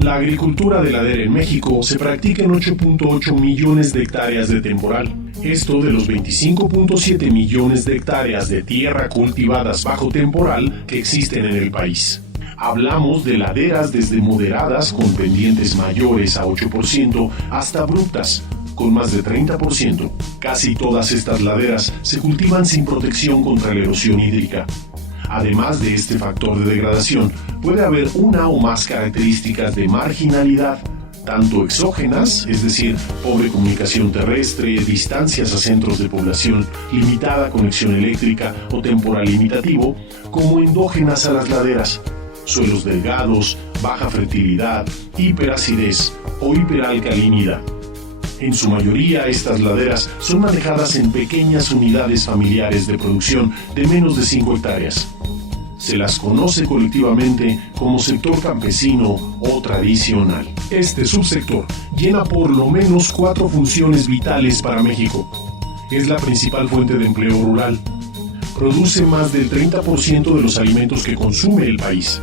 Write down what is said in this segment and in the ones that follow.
La agricultura de ladera en México se practica en 8.8 millones de hectáreas de temporal. Esto de los 25.7 millones de hectáreas de tierra cultivadas bajo temporal que existen en el país. Hablamos de laderas desde moderadas con pendientes mayores a 8% hasta abruptas, con más de 30%. Casi todas estas laderas se cultivan sin protección contra la erosión hídrica. Además de este factor de degradación, puede haber una o más características de marginalidad, tanto exógenas, es decir, pobre comunicación terrestre, distancias a centros de población, limitada conexión eléctrica o temporal limitativo, como endógenas a las laderas, suelos delgados, baja fertilidad, hiperacidez o hiperalcalinidad. En su mayoría, estas laderas son manejadas en pequeñas unidades familiares de producción de menos de 5 hectáreas. Se las conoce colectivamente como sector campesino o tradicional. Este subsector llena por lo menos 4 funciones vitales para México. Es la principal fuente de empleo rural. Produce más del 30% de los alimentos que consume el país.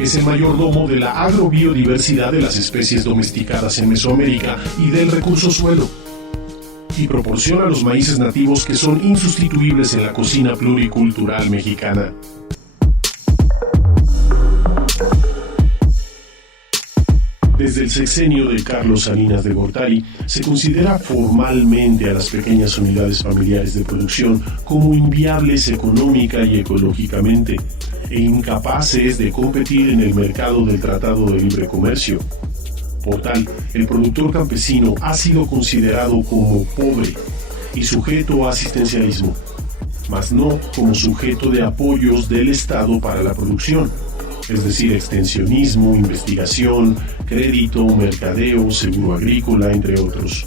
Es el mayordomo de la agrobiodiversidad de las especies domesticadas en Mesoamérica y del recurso suelo. Y proporciona los maíces nativos que son insustituibles en la cocina pluricultural mexicana. Desde el sexenio de Carlos Salinas de Gortari, se considera formalmente a las pequeñas unidades familiares de producción como inviables económica y ecológicamente, e incapaces de competir en el mercado del Tratado de Libre Comercio. Por tal, el productor campesino ha sido considerado como pobre y sujeto a asistencialismo, mas no como sujeto de apoyos del Estado para la producción, es decir, extensionismo, investigación, crédito, mercadeo, seguro agrícola, entre otros.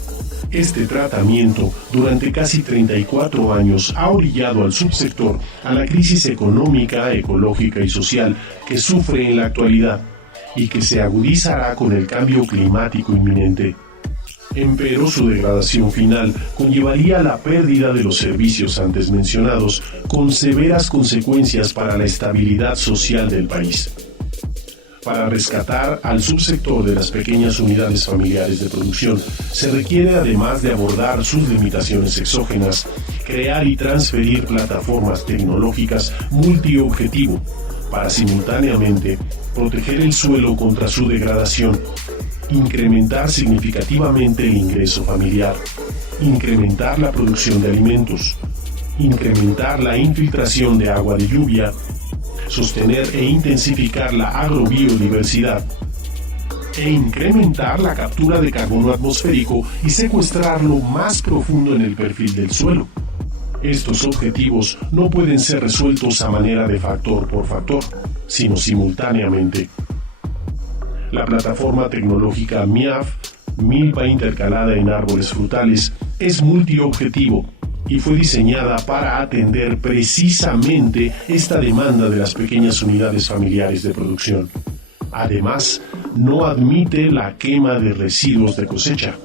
Este tratamiento, durante casi 34 años, ha orillado al subsector a la crisis económica, ecológica y social que sufre en la actualidad y que se agudizará con el cambio climático inminente. Empero, su degradación final conllevaría la pérdida de los servicios antes mencionados, con severas consecuencias para la estabilidad social del país. Para rescatar al subsector de las pequeñas unidades familiares de producción, se requiere, además de abordar sus limitaciones exógenas, crear y transferir plataformas tecnológicas multiobjetivo para simultáneamente proteger el suelo contra su degradación, incrementar significativamente el ingreso familiar, incrementar la producción de alimentos, incrementar la infiltración de agua de lluvia, sostener e intensificar la agrobiodiversidad e incrementar la captura de carbono atmosférico y secuestrarlo más profundo en el perfil del suelo. Estos objetivos no pueden ser resueltos a manera de factor por factor, sino simultáneamente. La plataforma tecnológica MIAF, milpa intercalada en árboles frutales, es multiobjetivo y fue diseñada para atender precisamente esta demanda de las pequeñas unidades familiares de producción. Además, no admite la quema de residuos de cosecha.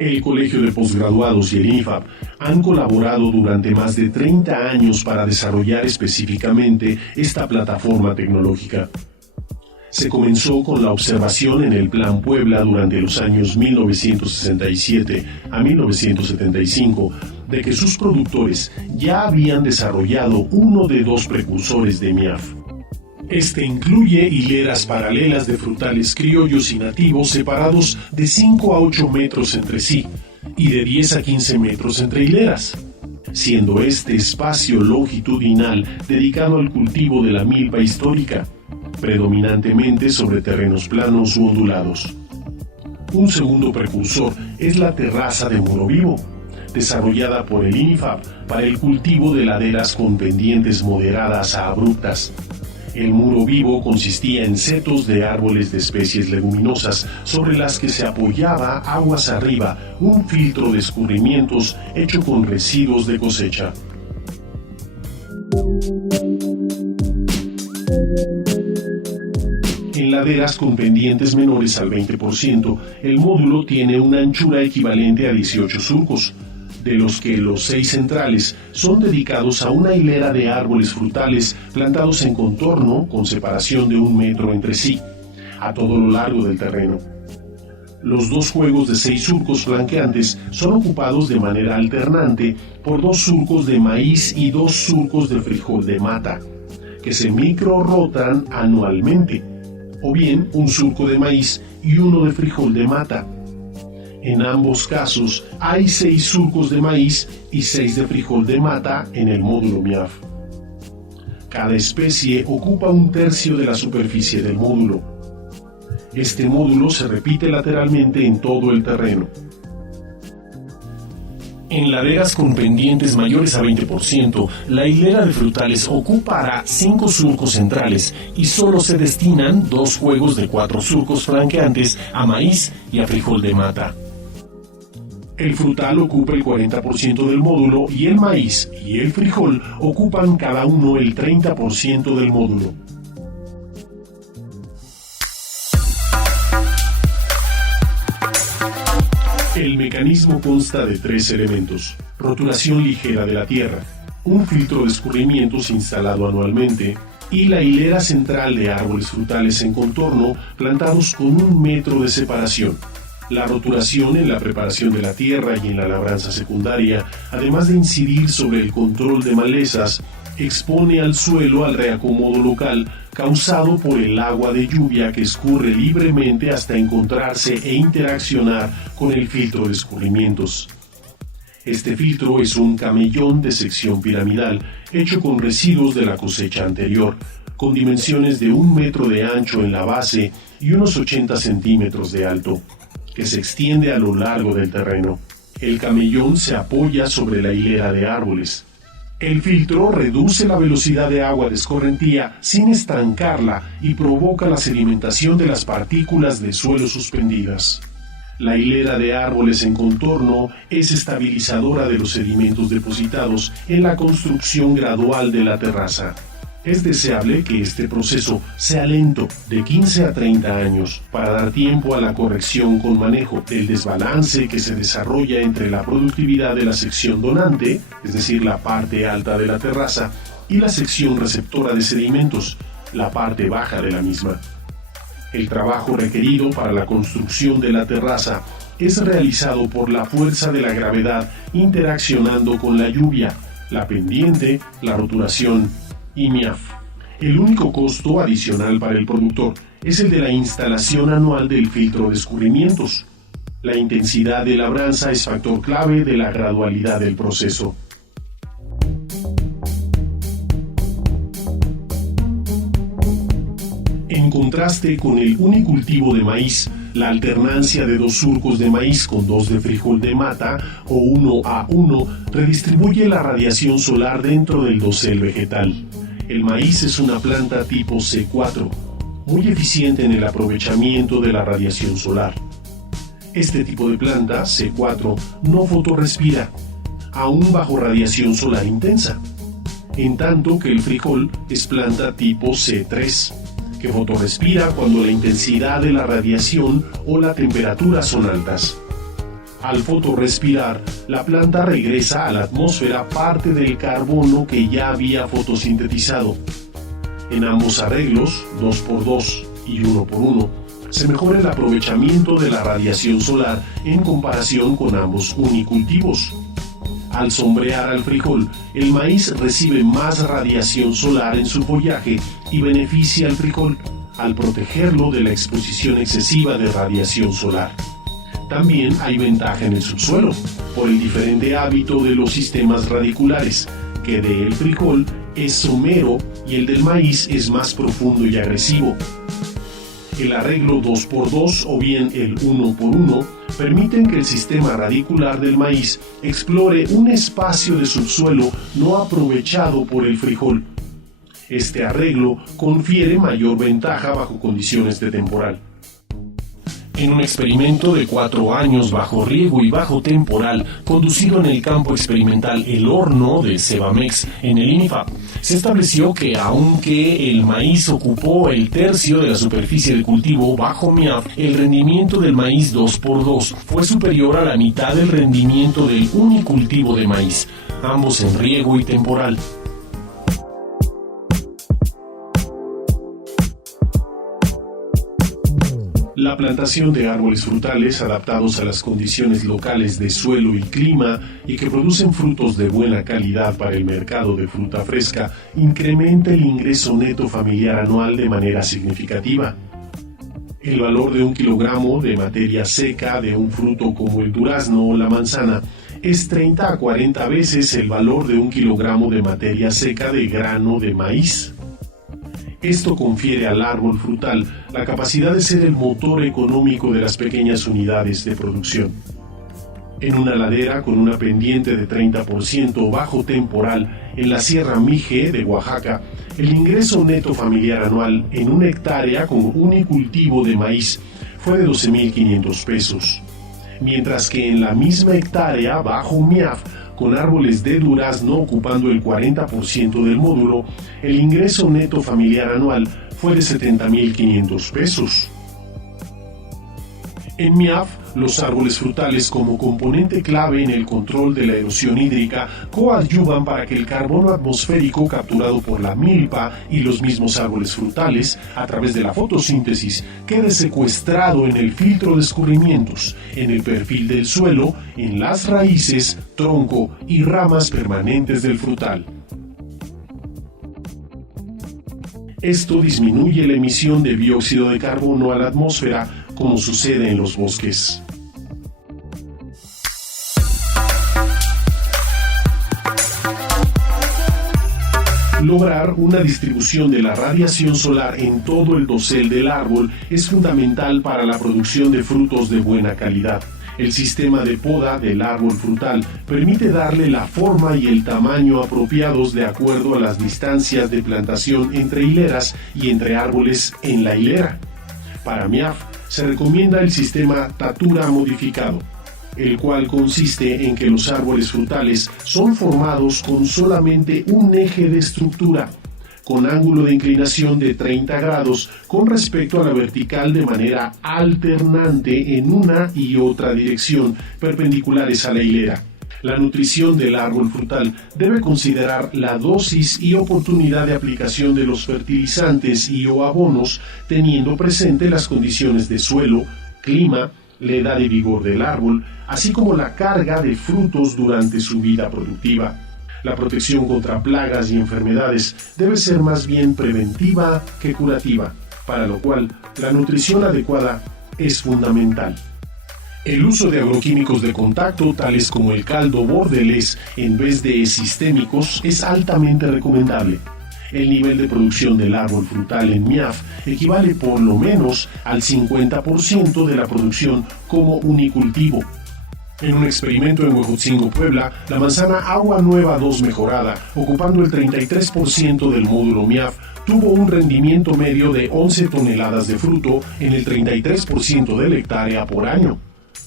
El Colegio de Postgraduados y el INIFAP han colaborado durante más de 30 años para desarrollar específicamente esta plataforma tecnológica. Se comenzó con la observación en el Plan Puebla durante los años 1967 a 1975 de que sus productores ya habían desarrollado uno de 2 precursores de MIAF. Este incluye hileras paralelas de frutales criollos y nativos separados de 5 a 8 metros entre sí y de 10 a 15 metros entre hileras, siendo este espacio longitudinal dedicado al cultivo de la milpa histórica, predominantemente sobre terrenos planos u ondulados. Un segundo precursor es la terraza de muro vivo, desarrollada por el INIFAP para el cultivo de laderas con pendientes moderadas a abruptas. El muro vivo consistía en setos de árboles de especies leguminosas sobre las que se apoyaba aguas arriba un filtro de escurrimientos hecho con residuos de cosecha. En laderas con pendientes menores al 20%, el módulo tiene una anchura equivalente a 18 surcos, de los que los 6 centrales son dedicados a una hilera de árboles frutales plantados en contorno con separación de 1 metro entre sí, a todo lo largo del terreno. Los 2 juegos de 6 surcos flanqueantes son ocupados de manera alternante por 2 surcos de maíz y 2 surcos de frijol de mata, que se micro-rotan anualmente, o bien un surco de maíz y uno de frijol de mata. En ambos casos hay 6 surcos de maíz y 6 de frijol de mata en el módulo MIAF. Cada especie ocupa 1/3 de la superficie del módulo. Este módulo se repite lateralmente en todo el terreno. En laderas con pendientes mayores a 20%, la hilera de frutales ocupará 5 surcos centrales y solo se destinan 2 juegos de 4 surcos flanqueantes a maíz y a frijol de mata. El frutal ocupa el 40% del módulo y el maíz y el frijol ocupan cada uno el 30% del módulo. El mecanismo consta de 3 elementos: roturación ligera de la tierra, un filtro de escurrimientos instalado anualmente y la hilera central de árboles frutales en contorno plantados con 1 metro de separación. La roturación en la preparación de la tierra y en la labranza secundaria, además de incidir sobre el control de malezas, expone al suelo al reacomodo local causado por el agua de lluvia que escurre libremente hasta encontrarse e interaccionar con el filtro de escurrimientos. Este filtro es un camellón de sección piramidal hecho con residuos de la cosecha anterior, con dimensiones de 1 metro de ancho en la base y unos 80 centímetros de alto, que se extiende a lo largo del terreno. El camellón se apoya sobre la hilera de árboles. El filtro reduce la velocidad de agua de escorrentía sin estancarla y provoca la sedimentación de las partículas de suelo suspendidas. La hilera de árboles en contorno es estabilizadora de los sedimentos depositados en la construcción gradual de la terraza. Es deseable que este proceso sea lento, de 15 a 30 años, para dar tiempo a la corrección con manejo del desbalance que se desarrolla entre la productividad de la sección donante, es decir, la parte alta de la terraza, y la sección receptora de sedimentos, la parte baja de la misma. El trabajo requerido para la construcción de la terraza es realizado por la fuerza de la gravedad interaccionando con la lluvia, la pendiente, la roturación y MIAF. El único costo adicional para el productor es el de la instalación anual del filtro de escurrimientos. La intensidad de labranza es factor clave de la gradualidad del proceso. En contraste con el unicultivo de maíz, la alternancia de 2 surcos de maíz con 2 de frijol de mata o 1-a-1 redistribuye la radiación solar dentro del dosel vegetal. El maíz es una planta tipo C4, muy eficiente en el aprovechamiento de la radiación solar. Este tipo de planta, C4, no fotorrespira, aún bajo radiación solar intensa, en tanto que el frijol es planta tipo C3, que fotorrespira cuando la intensidad de la radiación o la temperatura son altas. Al fotorrespirar, la planta regresa a la atmósfera parte del carbono que ya había fotosintetizado. En ambos arreglos, 2x2 y 1x1, se mejora el aprovechamiento de la radiación solar en comparación con ambos unicultivos. Al sombrear al frijol, el maíz recibe más radiación solar en su follaje y beneficia al frijol al protegerlo de la exposición excesiva de radiación solar. También hay ventaja en el subsuelo, por el diferente hábito de los sistemas radiculares, que del frijol es somero y el del maíz es más profundo y agresivo. El arreglo 2x2 o bien el 1x1 permiten que el sistema radicular del maíz explore un espacio de subsuelo no aprovechado por el frijol. Este arreglo confiere mayor ventaja bajo condiciones de temporal. En un experimento de 4 años bajo riego y bajo temporal, conducido en el campo experimental El Horno de Cebamex en el INIFAP, se estableció que aunque el maíz ocupó el tercio de la superficie de cultivo bajo MIAF, el rendimiento del maíz 2x2 fue superior a la mitad del rendimiento del unicultivo de maíz, ambos en riego y temporal. La plantación de árboles frutales adaptados a las condiciones locales de suelo y clima y que producen frutos de buena calidad para el mercado de fruta fresca incrementa el ingreso neto familiar anual de manera significativa. El valor de 1 kilogramo de materia seca de un fruto como el durazno o la manzana es 30 a 40 veces el valor de 1 kilogramo de materia seca de grano de maíz. Esto confiere al árbol frutal la capacidad de ser el motor económico de las pequeñas unidades de producción. En una ladera con una pendiente de 30% bajo temporal en la Sierra Mije de Oaxaca, el ingreso neto familiar anual en una hectárea con unicultivo de maíz fue de 12,500 pesos, mientras que en la misma hectárea bajo MIAF, con árboles de durazno ocupando el 40% del módulo, el ingreso neto familiar anual fue de 70,500 pesos. En MIAF, los árboles frutales como componente clave en el control de la erosión hídrica coadyuvan para que el carbono atmosférico capturado por la milpa y los mismos árboles frutales a través de la fotosíntesis quede secuestrado en el filtro de escurrimientos, en el perfil del suelo, en las raíces, tronco y ramas permanentes del frutal. Esto disminuye la emisión de dióxido de carbono a la atmósfera, como sucede en los bosques. Lograr una distribución de la radiación solar en todo el dosel del árbol es fundamental para la producción de frutos de buena calidad. El sistema de poda del árbol frutal permite darle la forma y el tamaño apropiados de acuerdo a las distancias de plantación entre hileras y entre árboles en la hilera. Para MIAF se recomienda el sistema Tatura modificado, el cual consiste en que los árboles frutales son formados con solamente un eje de estructura, con ángulo de inclinación de 30 grados con respecto a la vertical de manera alternante en una y otra dirección, perpendiculares a la hilera. La nutrición del árbol frutal debe considerar la dosis y oportunidad de aplicación de los fertilizantes y o abonos, teniendo presente las condiciones de suelo, clima, la edad y vigor del árbol, así como la carga de frutos durante su vida productiva. La protección contra plagas y enfermedades debe ser más bien preventiva que curativa, para lo cual la nutrición adecuada es fundamental. El uso de agroquímicos de contacto, tales como el caldo bordelés en vez de sistémicos, es altamente recomendable. El nivel de producción del árbol frutal en MIAF equivale por lo menos al 50% de la producción como unicultivo. En un experimento en Huejotzingo, Puebla, la manzana Agua Nueva 2 mejorada, ocupando el 33% del módulo MIAF, tuvo un rendimiento medio de 11 toneladas de fruto en el 33% de la hectárea por año,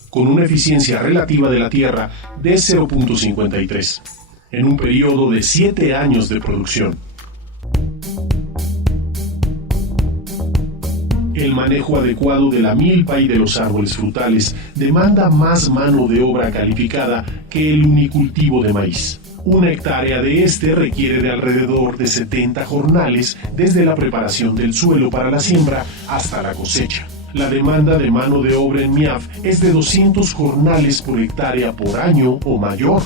con una eficiencia relativa de la tierra de 0.53, en un periodo de 7 años de producción. El manejo adecuado de la milpa y de los árboles frutales demanda más mano de obra calificada que el unicultivo de maíz. Una hectárea de este requiere de alrededor de 70 jornales desde la preparación del suelo para la siembra hasta la cosecha. La demanda de mano de obra en MIAF es de 200 jornales por hectárea por año o mayor.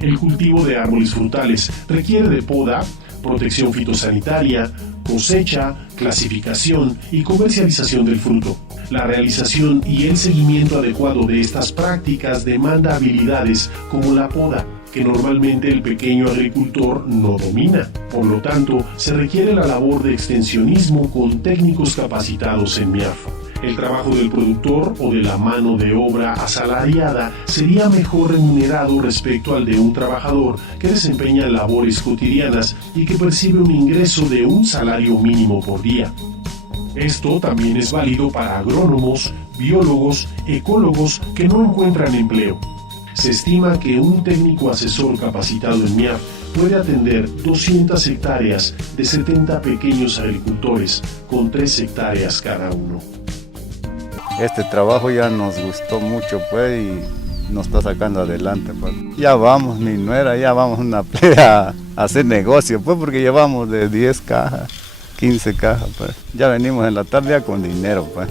El cultivo de árboles frutales requiere de poda, protección fitosanitaria, cosecha, clasificación y comercialización del fruto. La realización y el seguimiento adecuado de estas prácticas demanda habilidades como la poda, que normalmente el pequeño agricultor no domina. Por lo tanto, se requiere la labor de extensionismo con técnicos capacitados en MIAF. El trabajo del productor o de la mano de obra asalariada sería mejor remunerado respecto al de un trabajador que desempeña labores cotidianas y que percibe un ingreso de un salario mínimo por día. Esto también es válido para agrónomos, biólogos, ecólogos que no encuentran empleo. Se estima que un técnico asesor capacitado en MIAF puede atender 200 hectáreas de 70 pequeños agricultores con 3 hectáreas cada uno. Este trabajo ya nos gustó mucho, pues, y nos está sacando adelante, pues. Ya vamos, mi nuera, ya vamos una playa a hacer negocio, pues, porque llevamos de 10 cajas, 15 cajas, pues. Ya venimos en la tarde ya con dinero, pues.